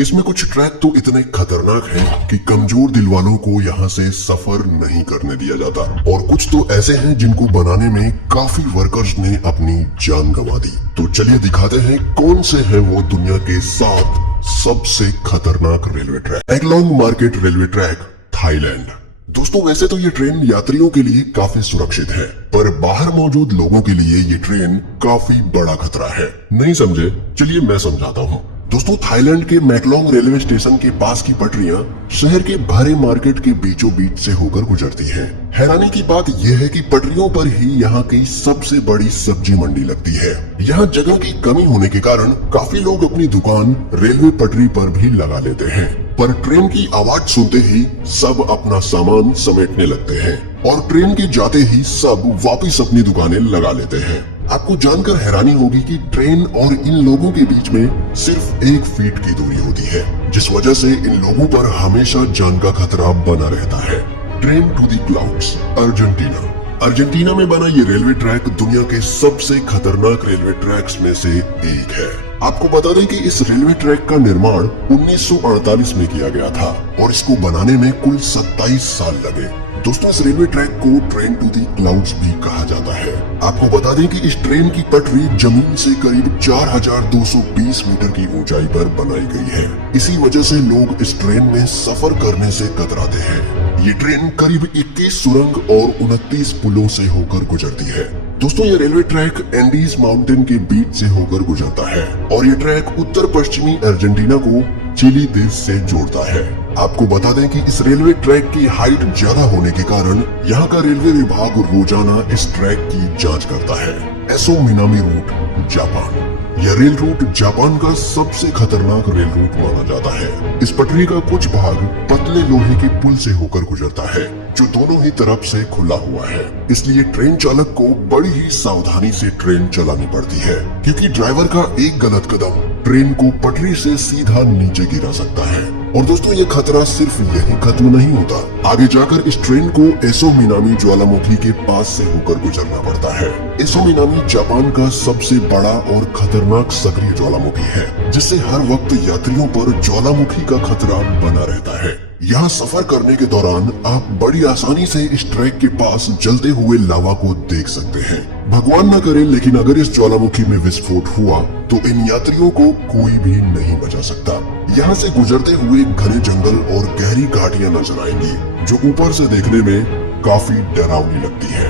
इसमें कुछ ट्रैक तो इतने खतरनाक हैं कि कमजोर दिल वालों को यहाँ से सफर नहीं करने दिया जाता, और कुछ तो ऐसे हैं जिनको बनाने में काफी वर्कर्स ने अपनी जान गंवा दी। तो चलिए दिखाते हैं कौन से हैं वो दुनिया के 7 सबसे खतरनाक रेलवे ट्रैक। पैंगलोंग मार्केट रेलवे ट्रैक, थाईलैंड। दोस्तों वैसे तो ये ट्रेन यात्रियों के लिए काफी सुरक्षित है, पर बाहर मौजूद लोगों के लिए ये ट्रेन काफी बड़ा खतरा है। नहीं समझे? चलिए मैं समझाता हूँ। दोस्तों थाईलैंड के मैकलोंग रेलवे स्टेशन के पास की पटरियां शहर के भरे मार्केट के बीचों बीच से होकर गुजरती हैं। हैरानी की बात यह है कि पटरियों पर ही यहाँ की सबसे बड़ी सब्जी मंडी लगती है। यहाँ जगह की कमी होने के कारण काफी लोग अपनी दुकान रेलवे पटरी पर भी लगा लेते हैं, पर ट्रेन की आवाज सुनते ही सब अपना सामान समेटने लगते हैं और ट्रेन के जाते ही सब वापस अपनी दुकानें लगा लेते हैं। आपको जानकर हैरानी होगी कि ट्रेन और इन लोगों के बीच में सिर्फ 1 फीट की दूरी होती है, जिस वजह से इन लोगों पर हमेशा जान का खतरा बना रहता है। Train to the clouds, Argentina. Argentina में बना ये रेलवे ट्रैक दुनिया के सबसे खतरनाक रेलवे ट्रैक्स में से एक है। आपको बता दें कि इस रेलवे ट्रैक का निर्माण 1948 में किया गया था और इसको बनाने में कुल 27 साल लगे। दोस्तों इस रेलवे ट्रैक को ट्रेन टू दी क्लाउड्स भी कहा जाता है। आपको बता दें कि इस ट्रेन की पटरी जमीन से करीब 4220 मीटर की ऊंचाई पर बनाई गई है। इसी वजह से लोग इस ट्रेन में सफर करने से कतराते हैं। ये ट्रेन करीब 21 सुरंग और 29 पुलों से होकर गुजरती है। दोस्तों ये रेलवे ट्रैक एंडीज माउंटेन के बीच से होकर गुजरता है और ये ट्रैक उत्तर पश्चिमी अर्जेंटीना को चिली देश से जोड़ता है। आपको बता दें कि इस रेलवे ट्रैक की हाइट ज्यादा होने के कारण यहाँ का रेलवे विभाग रोजाना इस ट्रैक की जांच करता है। Aso Minami route, Japan. यह रेल रूट जापान का सबसे खतरनाक रेल रूट माना जाता है। इस पटरी का कुछ भाग पतले लोहे के पुल से होकर गुजरता है, जो दोनों ही तरफ से खुला हुआ है। इसलिए ट्रेन चालक को बड़ी ही सावधानी से ट्रेन चलानी पड़ती है, क्योंकि ड्राइवर का एक गलत कदम ट्रेन को पटरी से सीधा नीचे गिरा सकता है। और दोस्तों ये खतरा सिर्फ यही खत्म नहीं होता, आगे जाकर इस ट्रेन को एसो मिनामी ज्वालामुखी के पास से होकर गुजरना पड़ता है। एसो मिनामी जापान का सबसे बड़ा और खतरनाक सक्रिय ज्वालामुखी है, जिससे हर वक्त यात्रियों पर ज्वालामुखी का खतरा बना रहता है। यहाँ सफर करने के दौरान आप बड़ी आसानी से इस ट्रैक के पास जलते हुए लावा को देख सकते हैं। भगवान न करे, लेकिन अगर इस ज्वालामुखी में विस्फोट हुआ तो इन यात्रियों को कोई भी नहीं बचा सकता। यहाँ से गुजरते हुए घने जंगल और गहरी घाटियां नजर आएंगी, जो ऊपर से देखने में काफी डरावनी लगती है।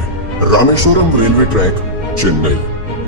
Rameswaram railway track, Chennai.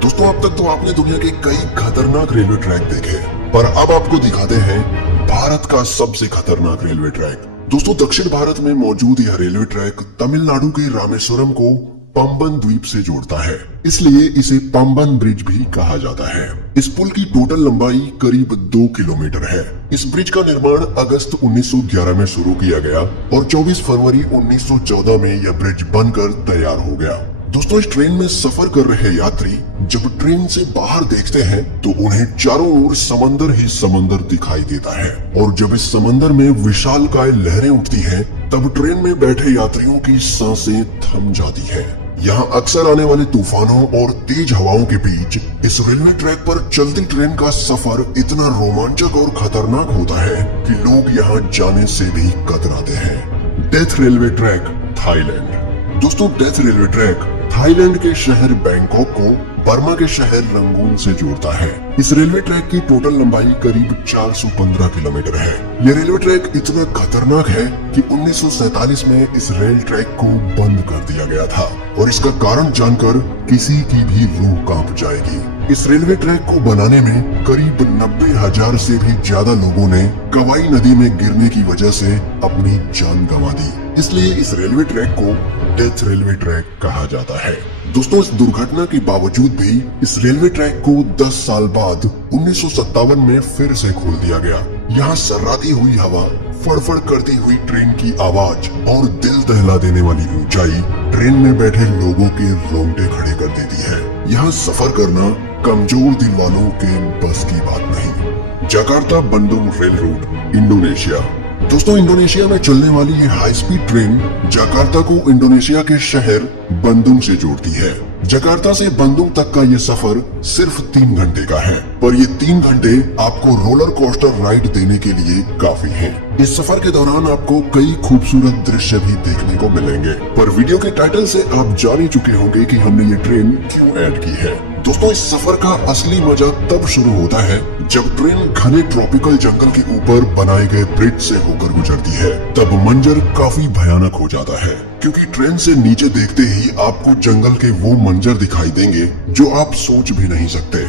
दोस्तों अब तक तो आपने दुनिया के कई खतरनाक रेलवे ट्रैक देखे, पर अब आपको दिखाते हैं भारत का सबसे खतरनाक रेलवे ट्रैक। दोस्तों दक्षिण भारत में मौजूद यह रेलवे ट्रैक तमिलनाडु के रामेश्वरम को पंबन द्वीप से जोड़ता है, इसलिए इसे पंबन ब्रिज भी कहा जाता है। इस पुल की टोटल लंबाई करीब 2 किलोमीटर है। इस ब्रिज का निर्माण अगस्त 1911 में शुरू किया गया और 24 फरवरी 1914 में यह ब्रिज बनकर तैयार हो गया। दोस्तों इस ट्रेन में सफर कर रहे यात्री जब ट्रेन से बाहर देखते हैं तो उन्हें चारों ओर समंदर ही समंदर दिखाई देता है, और जब इस समंदर में विशालकाय लहरें उठती हैं, तब ट्रेन में बैठे यात्रियों की सांसें थम जाती हैं। यहाँ अक्सर आने वाले तूफानों और तेज हवाओं के बीच इस रेलवे ट्रैक पर चलती ट्रेन का सफर इतना रोमांचक और खतरनाक होता है कि लोग यहाँ जाने से भी कतराते हैं। Death railway track, Thailand. दोस्तों डेथ रेलवे ट्रैक थाईलैंड के शहर बैंकॉक को बर्मा के शहर रंगून से जोड़ता है। इस रेलवे ट्रैक की टोटल लंबाई करीब 415 किलोमीटर है। यह रेलवे ट्रैक इतना खतरनाक है कि 1947 में इस रेल ट्रैक को बंद कर दिया गया था, और इसका कारण जानकर किसी की भी रूह कांप जाएगी। इस रेलवे ट्रैक को बनाने में करीब 90,000 से भी ज्यादा लोगों ने कवाई नदी में गिरने की वजह से अपनी जान गंवा दी, इसलिए इस रेलवे ट्रैक को डेथ रेलवे ट्रैक कहा जाता है। दोस्तों इस दुर्घटना के बावजूद भी इस रेलवे ट्रैक को 10 साल बाद 1957 में फिर से खोल दिया गया। यहाँ सर्राती हुई हवा, फड़फड़ करती हुई ट्रेन की आवाज और दिल दहला देने वाली ऊंचाई ट्रेन में बैठे लोगों के रोंगटे खड़े कर देती है। यहाँ सफर करना कमजोर दिल वालों के बस की बात नहीं। Jakarta Bandung rail route, Indonesia. दोस्तों, इंडोनेशिया में चलने वाली ये हाई स्पीड ट्रेन जकार्ता को इंडोनेशिया के शहर बंदुंग से जोड़ती है। जकार्ता से बंदुंग तक का ये सफर सिर्फ 3 घंटे का है, पर ये 3 घंटे आपको रोलर कोस्टर राइड देने के लिए काफी हैं। इस सफर के दौरान आपको कई खूबसूरत दृश्य भी देखने को मिलेंगे, पर वीडियो के टाइटल से आप जान ही चुके होंगे कि हमने ये ट्रेन क्यों ऐड की है। दोस्तों, इस सफर का असली मजा तब शुरू होता है जब ट्रेन घने ट्रॉपिकल जंगल के ऊपर बनाए गए ब्रिज से होकर गुजरती है। तब मंजर काफी भयानक हो जाता है, क्योंकि ट्रेन से नीचे देखते ही आपको जंगल के वो मंजर दिखाई देंगे जो आप सोच भी नहीं सकते।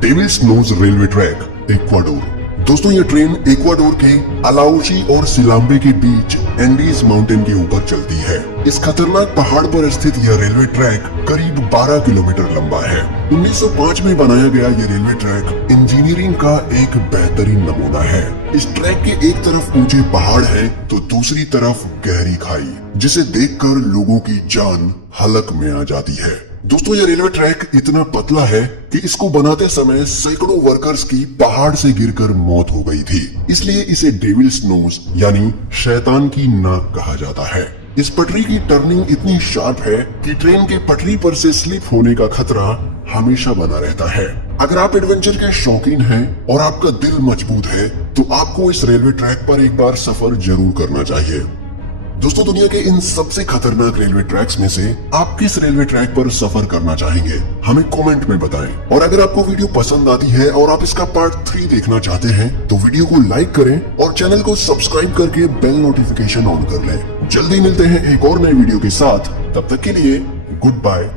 Devil's Nose railway track, Ecuador. दोस्तों, ये ट्रेन इक्वाडोर के अलाउशी और सिलाम्बे के बीच एंडीज माउंटेन के ऊपर चलती है। इस खतरनाक पहाड़ पर स्थित यह रेलवे ट्रैक करीब 12 किलोमीटर लंबा है। 1905 में बनाया गया ये रेलवे ट्रैक इंजीनियरिंग का एक बेहतरीन नमूना है। इस ट्रैक के एक तरफ ऊंचे पहाड़ है तो दूसरी तरफ गहरी खाई, जिसे देखकर लोगों की जान हलक में आ जाती है। दोस्तों, ये रेलवे ट्रैक इतना पतला है कि इसको बनाते समय सैकड़ों वर्कर्स की पहाड़ से गिरकर मौत हो गई थी। इसलिए इसे डेविल्स नोज यानी शैतान की नाक कहा जाता है। इस पटरी की टर्निंग इतनी शार्प है कि ट्रेन के पटरी पर से स्लिप होने का खतरा हमेशा बना रहता है। अगर आप एडवेंचर के शौकीन हैं और आपका दिल मजबूत है तो आपको इस रेलवे ट्रैक पर एक बार सफर जरूर करना चाहिए। दोस्तों, दुनिया के इन सबसे खतरनाक रेलवे ट्रैक्स में से आप किस रेलवे ट्रैक पर सफर करना चाहेंगे, हमें कमेंट में बताएं। और अगर आपको वीडियो पसंद आती है और आप इसका पार्ट 3 देखना चाहते हैं तो वीडियो को लाइक करें और चैनल को सब्सक्राइब करके बेल नोटिफिकेशन ऑन कर लें। जल्दी मिलते हैं एक और नए वीडियो के साथ, तब तक के लिए गुड बाय।